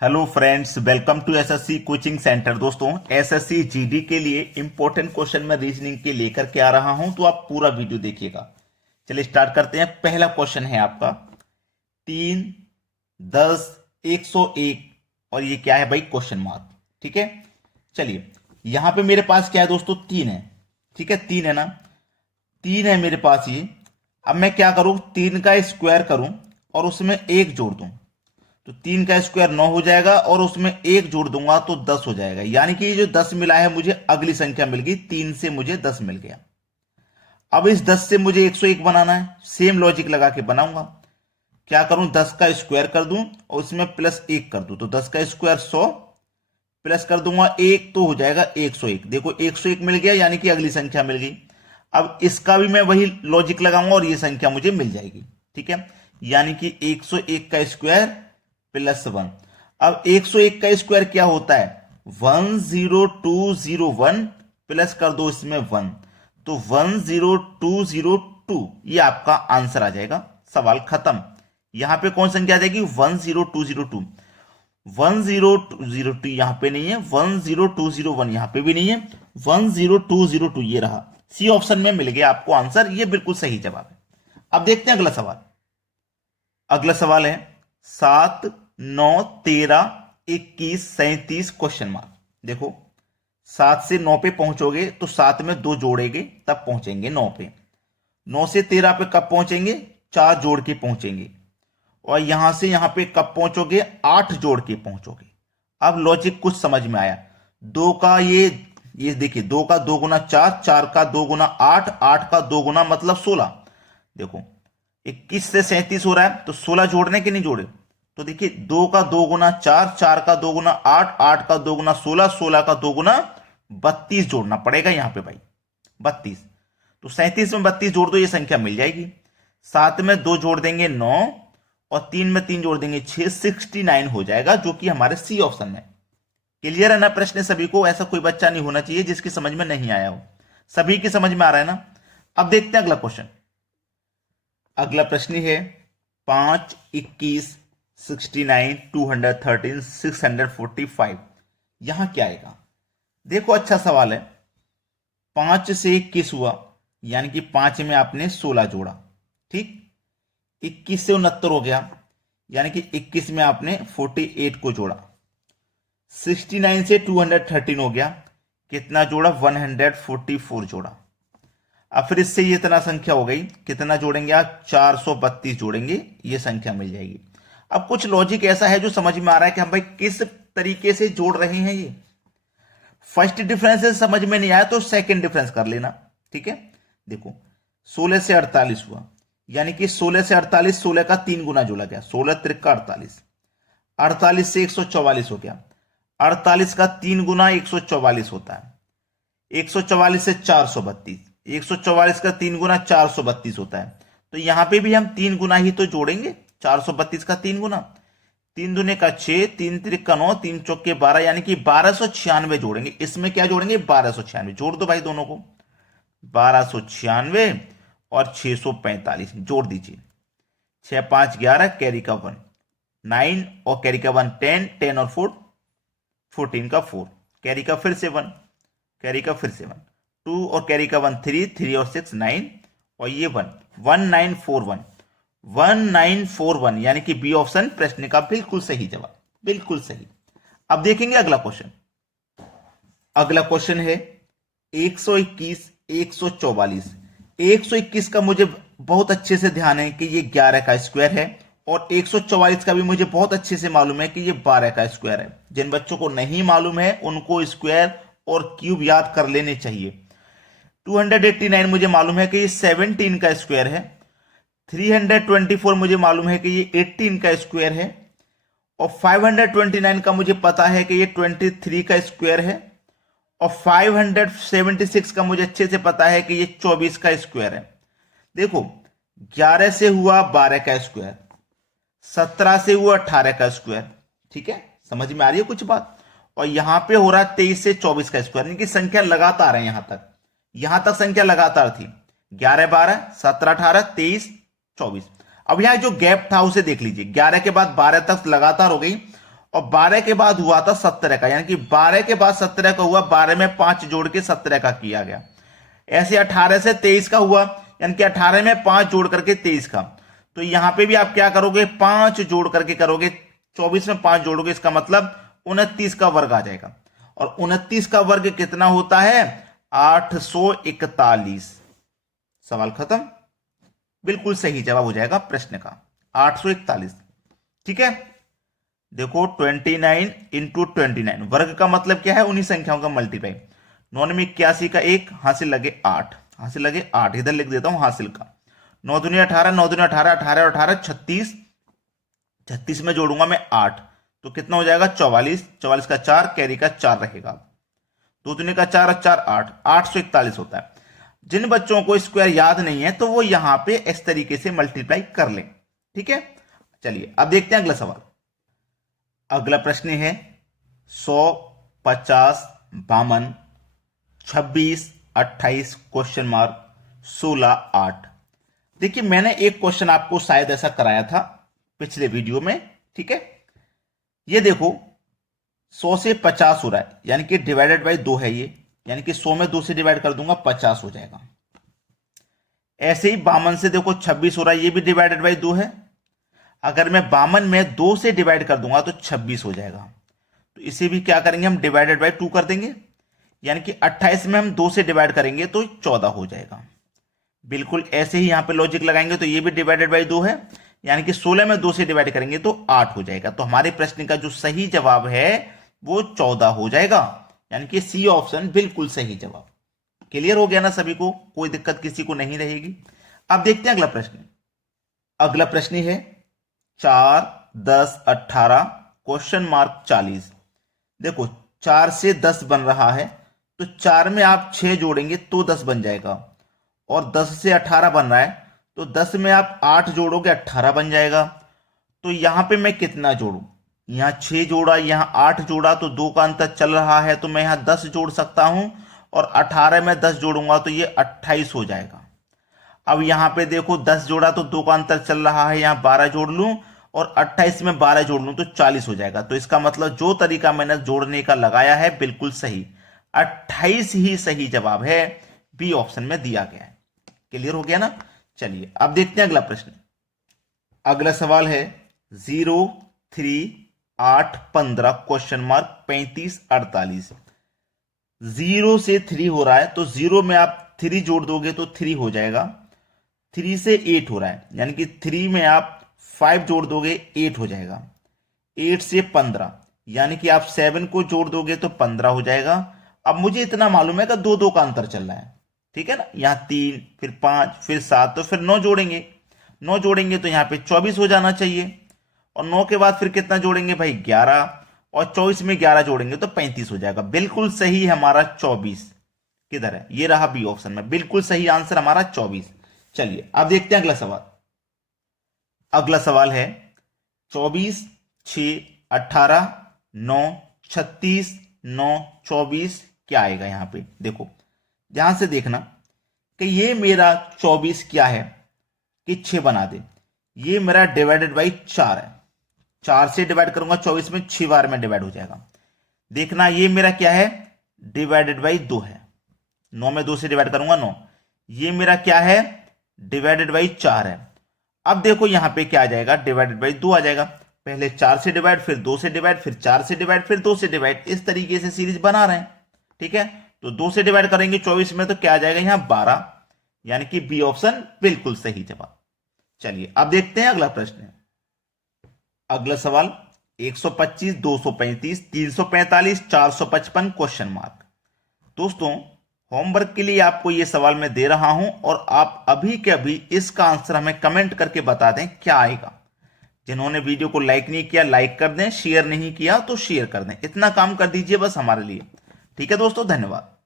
Hello friends, welcome to SSC coaching centre. दोस्तों, SSC GD के लिए इंपॉर्टेंट क्वेश्चन मैं रीजनिंग के लेकर के आ रहा हूं, तो आप पूरा वीडियो देखिएगा। चलिए स्टार्ट करते हैं। पहला क्वेश्चन है आपका 3, 10, 101 और ये क्या है भाई? Question mark. ठीक है, चलिए यहां पे मेरे पास क्या है दोस्तों? 3 है। ठीक है, 3 है ना? 3 है मेरे पास ये। अब मैं क्या करूं? 3 का स्क्वायर करूं और उसमें 1 जोड़ दूं, तो 3 का स्क्वायर 9 हो जाएगा और उसमें 1 जोड़ दूंगा तो 10 हो जाएगा। यानी कि ये जो 10 मिला है मुझे अगली संख्या मिल गई। 3 से मुझे 10 मिल गया। अब इस 10 से मुझे 101 बनाना है। सेम लॉजिक लगा के बनाऊंगा। क्या करूं? 10 का स्क्वायर कर दूं और उसमें प्लस 1 कर दूं, तो 10 का स्क्वायर 100 प्लस कर दूंगा 1 तो हो जाएगा 101। देखो 101 मिल गया, यानी कि अगली संख्या मिल गई। अब इसका भी मैं वही लॉजिक लगाऊंगा और ये संख्या मुझे मिल जाएगी। ठीक है, यानी कि 101 का स्क्वायर प्लस 1। अब 101 का स्क्वायर क्या होता है? 10201 प्लस कर दो इसमें 1, तो 10202। ये आपका आंसर आ जाएगा। सवाल खत्म। यहां पे कौन संख्या आ जाएगी? 10202। 10202 यहां पे नहीं है, 10201 यहां पे भी नहीं है, 10202 ये रहा। सी ऑप्शन में मिल गया आपको आंसर। ये बिल्कुल सही जवाब है। अब देखते हैं अगला सवाल। अगला सवाल है 7, 9, 13, 21, 37 क्वेश्चन मार्क। देखो 7 से 9 पे पहुंचोगे तो 7 में 2 जोड़ेंगे तब पहुंचेंगे 9 पे। 9 से 13 पे कब पहुंचेंगे? 4 जोड़ के पहुंचेंगे। और यहां से यहां पे कब पहुंचोगे? 8 जोड़ के पहुंचोगे। अब लॉजिक कुछ समझ में आया। 2 का ये देखिए, 2 का 2 गुना 4, 4 का 2 गुना 8, 8 का 2 गुना मतलब 16। देखो 21 से 37 हो रहा है, तो 16 जोड़ने के नहीं जोड़े? तो देखिए 2 का 2 गुना 4, 4 का 2 गुना 8, 8 का 2 गुना 16, 16 का 2 गुना 32 जोड़ना पड़ेगा यहां पे भाई। 32, तो 37 में 32 जोड़ दो, ये संख्या मिल जाएगी। 7 में 2 जोड़ देंगे 9 और 3 में 3 जोड़ देंगे 6, 69 हो जाएगा, जो कि हमारे सी ऑप्शन में। क्लियर है ना प्रश्न सभी को? ऐसा कोई बच्चा नहीं होना चाहिए जिसकी समझ में नहीं आया हो। सभी की समझ में आ रहा है ना? अब देखते हैं अगला क्वेश्चन। अगला प्रश्न है 5, 21, 69, 213, 645। यहां क्या आएगा? देखो अच्छा सवाल है। 5 से 21 हुआ, यानी कि 5 में आपने 16 जोड़ा। ठीक, 21 से 69 हो गया, यानी कि 21 में आपने 48 को जोड़ा। 69 से 213 हो गया, कितना जोड़ा? 144 जोड़ा। अब फिर इससे ये इतना संख्या हो गई, कितना जोड़ेंगे आप? 432 जोड़ेंगे, ये संख्या मिल जाएगी। अब कुछ लॉजिक ऐसा है जो समझ में आ रहा है कि हम भाई किस तरीके से जोड़ रहे हैं। ये फर्स्ट डिफरेंस से समझ में नहीं आया तो सेकंड डिफरेंस कर लेना। ठीक है, देखो 16 से 48 हुआ, यानी कि 16 से 48, 16 का 3 गुना जोड़ा गया, 16 त्रिका 48। 48 से 144 हो गया, 48 का 3 गुना 144 होता है। 144 से 432, 144 का 3 गुना 432 होता है। तो यहां पे भी हम 3 गुना ही तो जोड़ेंगे। 432 का 3 गुना, 3 दूने का 6, 3 त्रिक 9, 3 चौके 12, यानी कि 1296 जोड़ेंगे। इसमें क्या जोड़ेंगे? 1296 जोड़ दो भाई दोनों को। 1296 और 645 जोड़ दीजिए। 6 5 11, कैरी का 1 9 और कैरी का 1 10, 10 और 4 14 का 4, कैरी का फिर से 1, कैरी का फिर से 1 2 और कैरी का 1 3, 3 और 6 9 और ये 1 1941, 1941, यानी कि बी ऑप्शन प्रश्न का बिल्कुल सही जवाब। बिल्कुल सही। अब देखेंगे अगला क्वेश्चन। अगला क्वेश्चन है 121, 144। 121 का मुझे बहुत अच्छे से ध्यान है कि ये 11 का स्क्वायर है, और 144 का भी मुझे बहुत अच्छे से मालूम है कि ये 12 का स्क्वायर है। जिन बच्चों को नहीं मालूम है उनको स्क्वायर और क्यूब याद कर लेने चाहिए। 289 मुझे मालूम है कि ये 17 का स्क्वायर है। 324 मुझे मालूम है कि ये 18 का स्क्वायर है। और 529 का मुझे पता है कि ये 23 का स्क्वायर है। और 576 का मुझे अच्छे से पता है कि ये 24 का स्क्वायर है। देखो 11 से हुआ 12 का स्क्वायर, 17 से हुआ 18 का स्क्वायर। ठीक है, समझ में आ रही है कुछ बात? और यहां पे हो रहा है 23 से 24 का स्क्वायर, यानी कि संख्या लगातार है। यहां तक संख्या लगातार थी। 11 12, 17 18, 23 24। अब यहां जो गैप था उसे देख लीजिए। 11 के बाद 12 तक लगातार हो गई, और 12 के बाद हुआ था 17 का, यानी कि 12 के बाद 17 का हुआ, 12 में 5 जोड़ के 17 का किया गया। ऐसे 18 से 23 का हुआ, यानी कि 18 में 5 जोड़ करके 23 का। तो यहां पे भी आप क्या करोगे, 5 जोड़ करके करोगे, 24 में 5 जोड़ोगे, इसका मतलब 29 का वर्ग आ जाएगा। और 29 का वर्ग कितना होता है, 841। सवाल खत्म। बिल्कुल सही जवाब हो जाएगा प्रश्न का 841। ठीक है, देखो 29 इंटू 29, वर्ग का मतलब क्या है, उन्हीं संख्याओं का मल्टीप्लाई। 9 में 81 का 1, हासिल लगे 8, हासिल लगे 8, इधर लिख देता हूं हासिल का। 9 दूनी 18, 9 दूनी 18, 18 और 18 36, 36 में जोड़ूंगा मैं 8, तो कितना हो जाएगा 44, 44 का 4, कैरी का 4 रहेगा, 2 दूनी का 4 और 4 8, 841 होता है। जिन बच्चों को स्क्वायर याद नहीं है तो वो यहां पे इस तरीके से मल्टीप्लाई कर लें। ठीक है, चलिए अब देखते हैं अगला सवाल। अगला प्रश्न है 100, 50, 52, 26, 28, क्वेश्चन मार्क 16, 8। देखिए मैंने एक क्वेश्चन आपको शायद ऐसा कराया था पिछले वीडियो में। ठीक है, ये देखो 100 से 50 हो रहा है, यानी कि डिवाइडेड बाई 2 है ये, यानी कि 100 में 2 से डिवाइड कर दूंगा 50 हो जाएगा। ऐसे ही 52 से देखो 26 हो रहा है, ये भी डिवाइडेड बाई 2 है, अगर मैं 52 में 2 से डिवाइड कर दूंगा तो 26 हो जाएगा। तो इसे भी क्या करेंगे हम, डिवाइडेड बाई 2 कर देंगे, यानी कि 28 में हम 2 से डिवाइड करेंगे तो 14 हो जाएगा। बिल्कुल ऐसे ही यहां पे लॉजिक लगाएंगे तो ये भी डिवाइडेड बाई 2 है, यानी कि 16 में 2 से डिवाइड करेंगे तो 8 हो जाएगा। तो हमारे प्रश्न का जो सही जवाब है वो 14 हो जाएगा, यानी कि सी ऑप्शन बिल्कुल सही जवाब। क्लियर हो गया ना सभी को, कोई दिक्कत किसी को नहीं रहेगी। अब देखते हैं अगला प्रश्न। अगला प्रश्न है 4, 10, 18, क्वेश्चन मार्क 40। देखो 4 से 10 बन रहा है, तो 4 में आप 6 जोड़ेंगे तो 10 बन जाएगा, और 10 से 18 बन रहा है तो 10 में आप 8 जोड़ोगे 18 बन जाएगा। तो यहां पे मैं कितना जोड़ू, यहां 6 जोड़ा, यहां 8 जोड़ा, तो 2 का अंतर चल रहा है, तो मैं यहां 10 जोड़ सकता हूं, और 18 में 10 जोड़ूंगा तो ये 28 हो जाएगा। अब यहां पे देखो 10 जोड़ा तो 2 का अंतर चल रहा है, यहां 12 जोड़ लूं, और 28 में 12 जोड़ लूं तो 40 हो जाएगा। तो इसका मतलब जो तरीका मैंने जोड़ने का लगाया है बिल्कुल सही, 28 ही सही जवाब है, बी ऑप्शन में दिया गया है। क्लियर हो गया ना। चलिए अब देखते हैं अगला प्रश्न। अगला सवाल है 0, 3, 8, 15, क्वेश्चन मार्क 35, 48। 0 से 3 हो रहा है, तो 0 में आप 3 जोड़ दोगे तो 3 हो जाएगा। 3 से 8 हो रहा है, यानी कि 3 में आप 5 जोड़ दोगे 8 हो जाएगा। 8 से 15, यानी कि आप 7 को जोड़ दोगे तो 15 हो जाएगा। अब मुझे इतना मालूम है कि 2 का अंतर चल रहा है, ठीक है ना, यहां 3, फिर 5, फिर 7, तो फिर 9 जोड़ेंगे। 9 जोड़ेंगे तो यहां पे 24 हो जाना चाहिए, और 9 के बाद फिर कितना जोड़ेंगे भाई 11, और 24 में 11 जोड़ेंगे तो 35 हो जाएगा। बिल्कुल सही हमारा 24 किधर है, ये रहा बी ऑप्शन में, बिल्कुल सही आंसर हमारा 24। चलिए अब देखते हैं अगला सवाल। अगला सवाल है 24, 6, 18, 9, 36, 9, 24, क्या आएगा यहां पे। देखो ध्यान से देखना कि ये मेरा 24 क्या है कि 6 बना दे, ये मेरा डिवाइडेड बाई 4 है, 4 से डिवाइड करूंगा 24 में 6 बार में डिवाइड हो जाएगा। देखना ये मेरा क्या है, डिवाइडेड बाई 2 है, 9 में 2 से डिवाइड करूंगा 9। ये मेरा क्या है, डिवाइडेड बाई 4 है। अब देखो यहां पे क्या आ जाएगा, डिवाइडेड बाई 2 आ जाएगा। पहले 4 से डिवाइड, फिर 2 से डिवाइड, फिर 4 से डिवाइड, फिर 2 से डिवाइड, इस तरीके से सीरीज बना रहे हैं। ठीक है, तो 2 से डिवाइड करेंगे 24 में तो क्या आ जाएगा यहां 12, यानी कि बी ऑप्शन बिल्कुल सही जवाब। चलिए अब देखते हैं अगला प्रश्न। अगला सवाल 125, 235, 345, 455, क्वेश्चन मार्क। दोस्तों होमवर्क के लिए आपको यह सवाल मैं दे रहा हूं, और आप अभी के अभी इसका आंसर हमें कमेंट करके बता दें क्या आएगा। जिन्होंने वीडियो को लाइक नहीं किया लाइक कर दें, शेयर नहीं किया तो शेयर कर दें, इतना काम कर दीजिए बस हमारे लिए। ठीक है दोस्तों, धन्यवाद।